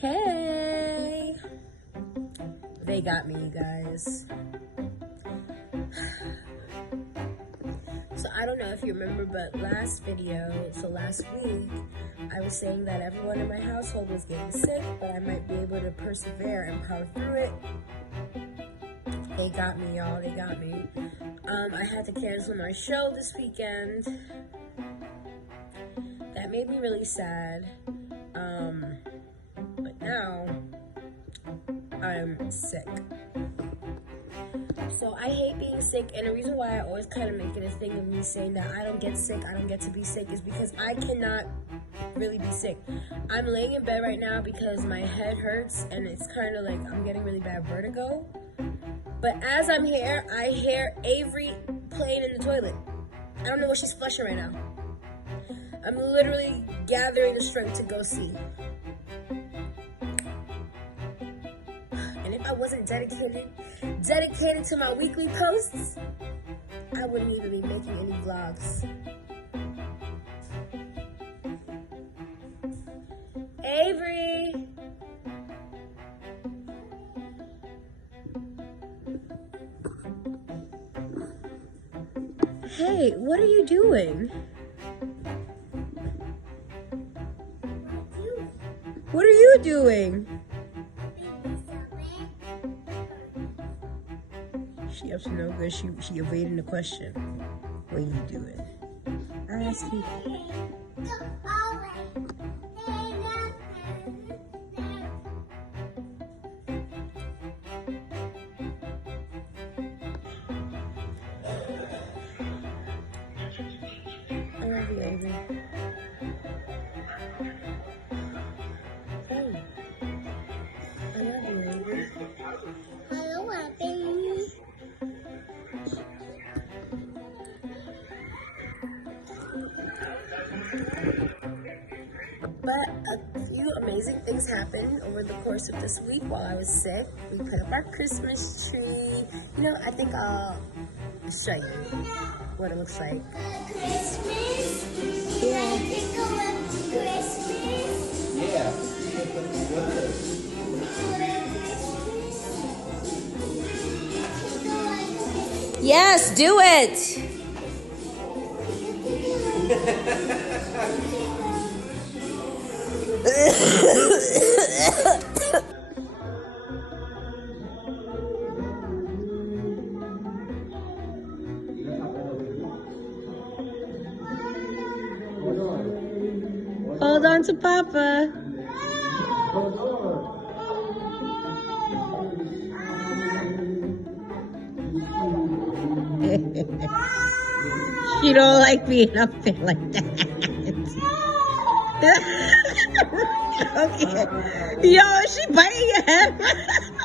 Hey! They got me, you guys. So I don't know if you remember, but last week, I was saying that everyone in my household was getting sick, but I might be able to persevere and power through it. They got me, y'all. They got me. I had to cancel my show this weekend. That made me really sad. But now I'm sick. So I hate being sick, and the reason why I always kind of make it a thing of me saying that I don't get sick, I don't get to be sick, is because I cannot really be sick. I'm laying in bed right now because my head hurts, and it's kind of like I'm getting really bad vertigo. But as I'm here, I hear Avery playing in the toilet. I don't know what she's flushing right now. I'm literally gathering the strength to go see. And if I wasn't dedicated to my weekly posts, I wouldn't even be making any vlogs. Avery! Hey, what are you doing? What are you doing? She up to no good. She evading the question. What are you doing? I asked you. I love you, Avery. Hey. I love you, Avery. Hello, Abby. But a few amazing things happened over the course of this week while I was sick. We put up our Christmas tree. You know, I think I'll show you what it looks like. Christmas? Yeah. Think of Christmas? Yeah. Yes, do it. Hold on to Papa. She don't like being up there like that. Okay. Yo, is she biting your head?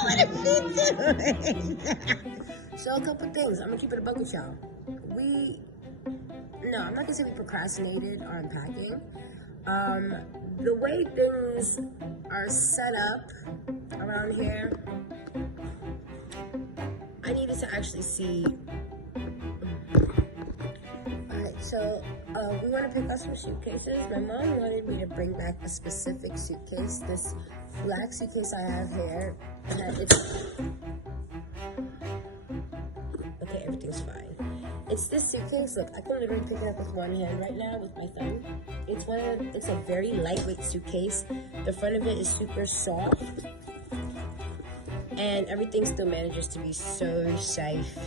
What is she doing? So a couple things. I'm gonna keep it a buck with y'all. I'm not gonna say we procrastinated on packing. The way things are set up around here, I needed to actually see. Alright, so we want to pick up some suitcases. My mom wanted me to bring back a specific suitcase. This black suitcase I have here. Okay, everything's fine. It's this suitcase. Look, I can literally pick it up with one hand right now with my thumb. It's a very lightweight suitcase. The front of it is super soft, and everything still manages to be so safe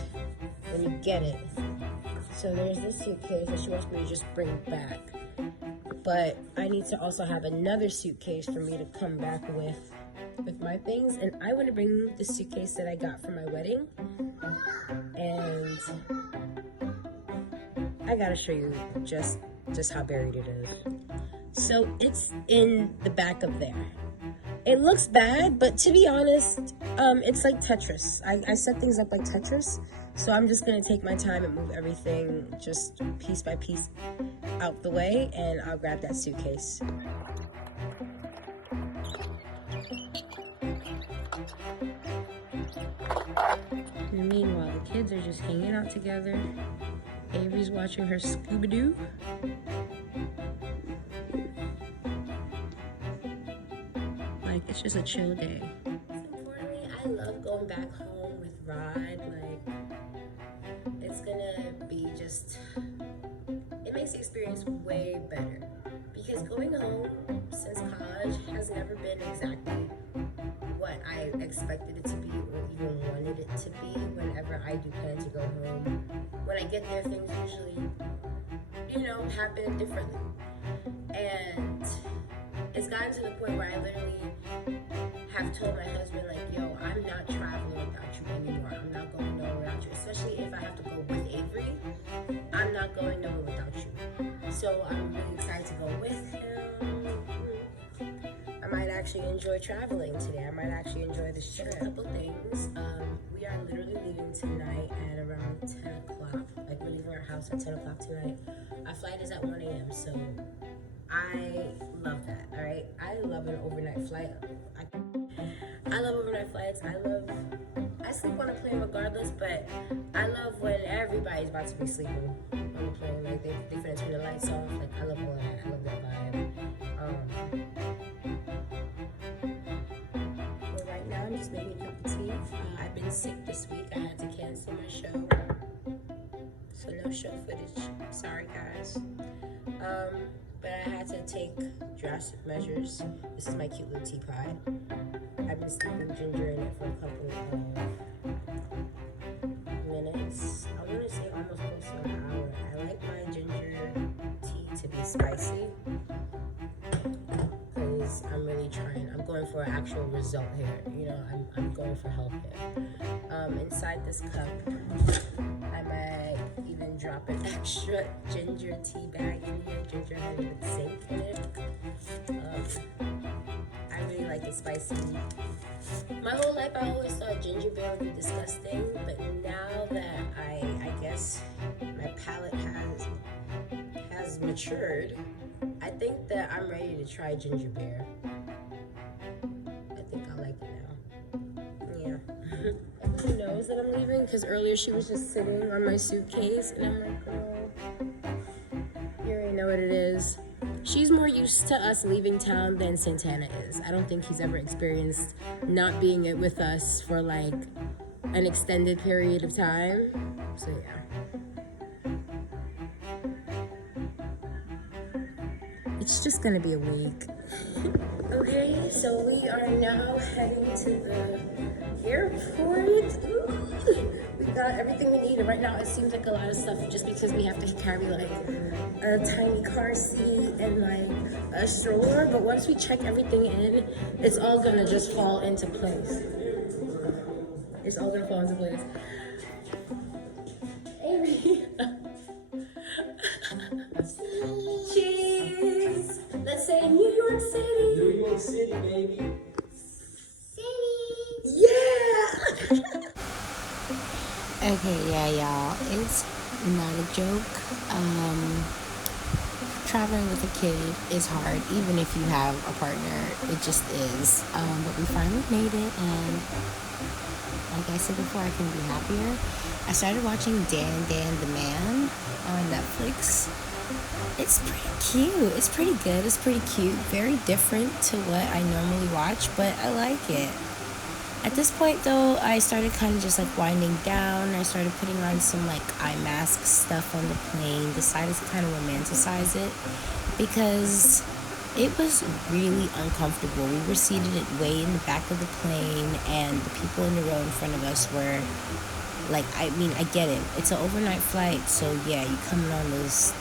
when you get it. So there's this suitcase that she wants me to just bring back, but I need to also have another suitcase for me to come back with my things, and I want to bring the suitcase that I got for my wedding, and I gotta show you just how buried it is. So it's in the back of there. It looks bad, but to be honest, it's like Tetris. I set things up like Tetris, so I'm just gonna take my time and move everything just piece by piece out the way, and I'll grab that suitcase. And meanwhile, the kids are just hanging out together. Avery's watching her Scooby-Doo. Like it's just a chill day. Importantly, I love going back home with Rod. Like, it's gonna be just, it makes the experience way better. Because going home since college has never been exactly what I expected it to be or even wanted it to be whenever I do plan to go home. When I get there, things usually, happen differently. And it's gotten to the point where I literally have told my husband, like, yo, I'm not traveling without you anymore. I'm not going nowhere without you. Especially if I have to go with Avery, I'm not going nowhere without you. So I'm really excited to go with him. I might actually enjoy traveling today. I might actually enjoy this trip. A couple things. We are literally leaving tonight at around 10 o'clock. Like, we're leaving our house at 10 o'clock tonight. Our flight is at 1 a.m., so I love that, all right? I love an overnight flight. I love overnight flights. I sleep on a plane regardless, but I love when everybody's about to be sleeping on the plane. Like, they finna turn the lights off. Like, I love all that. I love that vibe. But right now, I'm just making a cup of tea. I've been sick this week. I had to cancel my show. So no show footage. Sorry, guys. But I had to take drastic measures. This is my cute little teapot. I've been steeping ginger in it for a couple of minutes. I want to say almost close to an hour. I like my ginger tea to be spicy because I'm really trying. I'm going for an actual result here. I'm going for health here. Inside this cup, I might even drop an extra ginger tea bag in here, ginger honey with zinc in it. I really like it spicy. My whole life I always thought ginger beer would be disgusting, but now that I guess my palate has matured, I think that I'm ready to try ginger beer. I think I like it now. Yeah. Who knows that I'm leaving? Because earlier she was just sitting on my suitcase, and I'm like, girl, you already know what it is. She's more used to us leaving town than Santana is. I don't think he's ever experienced not being with us for like an extended period of time. So yeah. It's just gonna be a week. Okay, so we are now heading to the airport. Ooh, we got everything we need. And right now it seems like a lot of stuff just because we have to carry like a tiny car seat and like a stroller. But once we check everything in, it's all gonna just fall into place. It's all gonna fall into place. Amy. Cheese. Let's say New York City. New York City, baby. Yeah. Okay, yeah, y'all. It's not a joke. Traveling with a kid is hard, even if you have a partner. It just is. But we finally made it, and like I said before, I couldn't be happier. I started watching Dan the Man on Netflix. It's pretty cute. It's pretty good. It's pretty cute. Very different to what I normally watch, but I like it. At this point, though, I started kind of just like winding down. I started putting on some like eye mask stuff on the plane. Decided to kind of romanticize it because it was really uncomfortable. We were seated way in the back of the plane, and the people in the row in front of us were like, I mean, I get it. It's an overnight flight, so yeah, you coming on this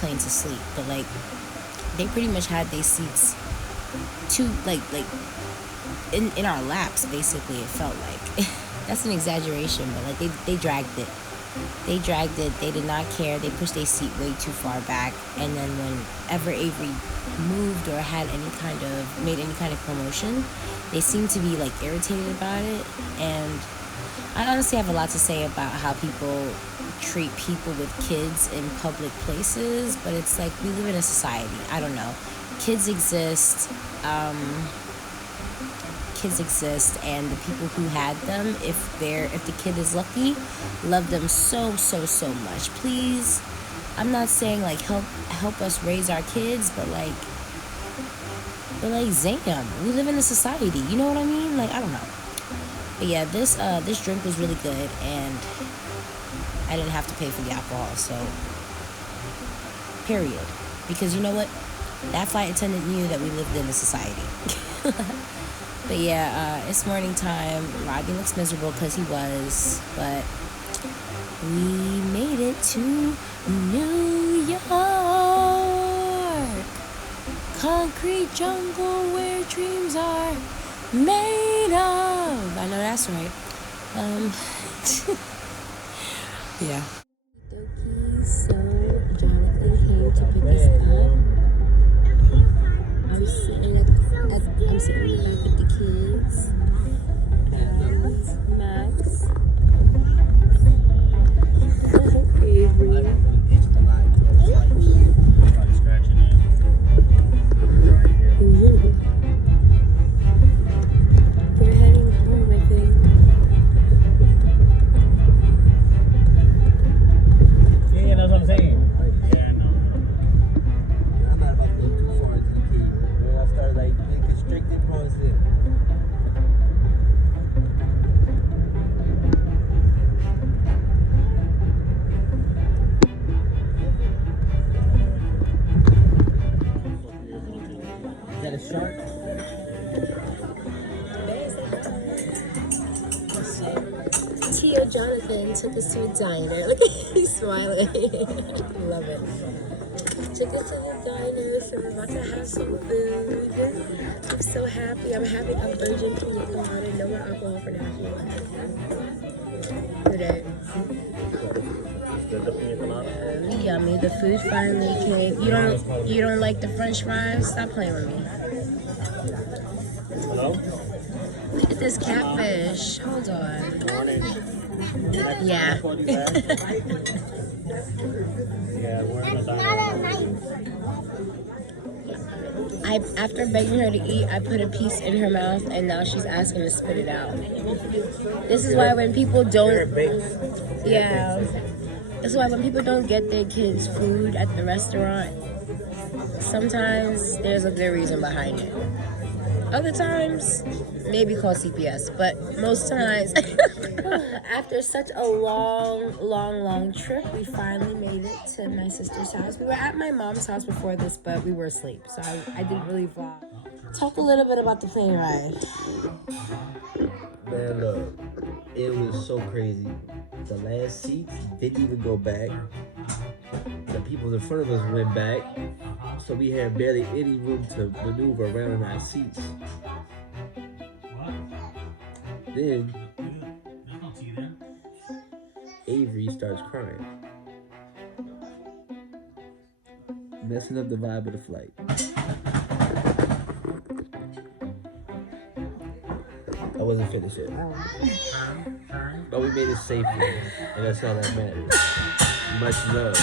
plane to sleep. But like, they pretty much had their seats like in our laps, basically. It felt like that's an exaggeration, but like they dragged it. They dragged it. They did not care. They pushed their seat way too far back, and then whenever Avery moved or made any kind of commotion, they seemed to be like irritated about it. And I honestly have a lot to say about how people treat people with kids in public places, but it's like we live in a society. I don't know. Kids exist, and the people who had them, if the kid is lucky, love them so much. Please, I'm not saying like help us raise our kids, but like But like, Zam, we live in a society. You know what I mean? Like, I don't know. But yeah, this drink was really good, and I didn't have to pay for the alcohol. So, period. Because you know what? That flight attendant knew that we lived in a society. But yeah, it's morning time. Rodney looks miserable because he was, but we made it to New York. Concrete jungle where dreams are made of. I know that's right. Yeah. Okay, so Jonathan came to pick us up. I'm sitting in the back with the kids. Max. Avery. We're heading home, I think. Yeah, that's what I'm saying. Yeah, no. I'm not about to go too far into the key. When I start like being constricted, bro, it's it. Is that a shark? Tio Jonathan took us to a diner. Look at he's smiling. Love it. Took us to the diner, so we're about to have some food. I'm so happy. I'm having a virgin pina colada, no more alcohol for now. Today. Yummy. The food finally came. You don't like the French fries? Stop playing with me. Hello? Look at this catfish. Hold on. Good morning. Yeah. Yeah, we're in the Not diner. a knife. After begging her to eat, I put a piece in her mouth, and now she's asking to spit it out. This is why when people don't, yeah, this is why when people don't get their kids food at the restaurant, sometimes there's a good reason behind it. Other times, maybe call CPS, but most times, after such a long trip, we finally made it to my sister's house. We were at my mom's house before this, but we were asleep, so I didn't really vlog. Talk a little bit about the plane ride. Man, look, it was so crazy. The last seats didn't even go back. The people in front of us went back, so we had barely any room to maneuver around in our seats. Then Avery starts crying, messing up the vibe of the flight. I wasn't finished yet, but we made it safely, and that's all that matters. Much love.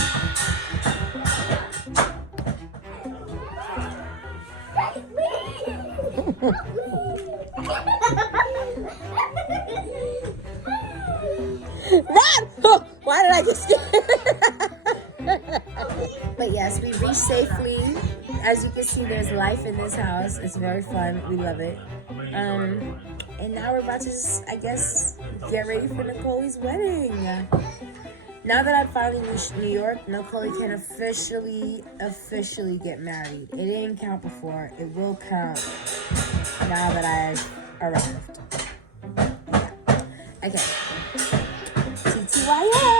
Run! Oh, why did I get scared? But yes, we reached safely. As you can see, there's life in this house. It's very fun. We love it. And now we're about to just, I guess, get ready for Nicole's wedding. Now that I finally reached New York, Nicole can officially get married. It didn't count before. It will count now that I've arrived. Okay. TTYL.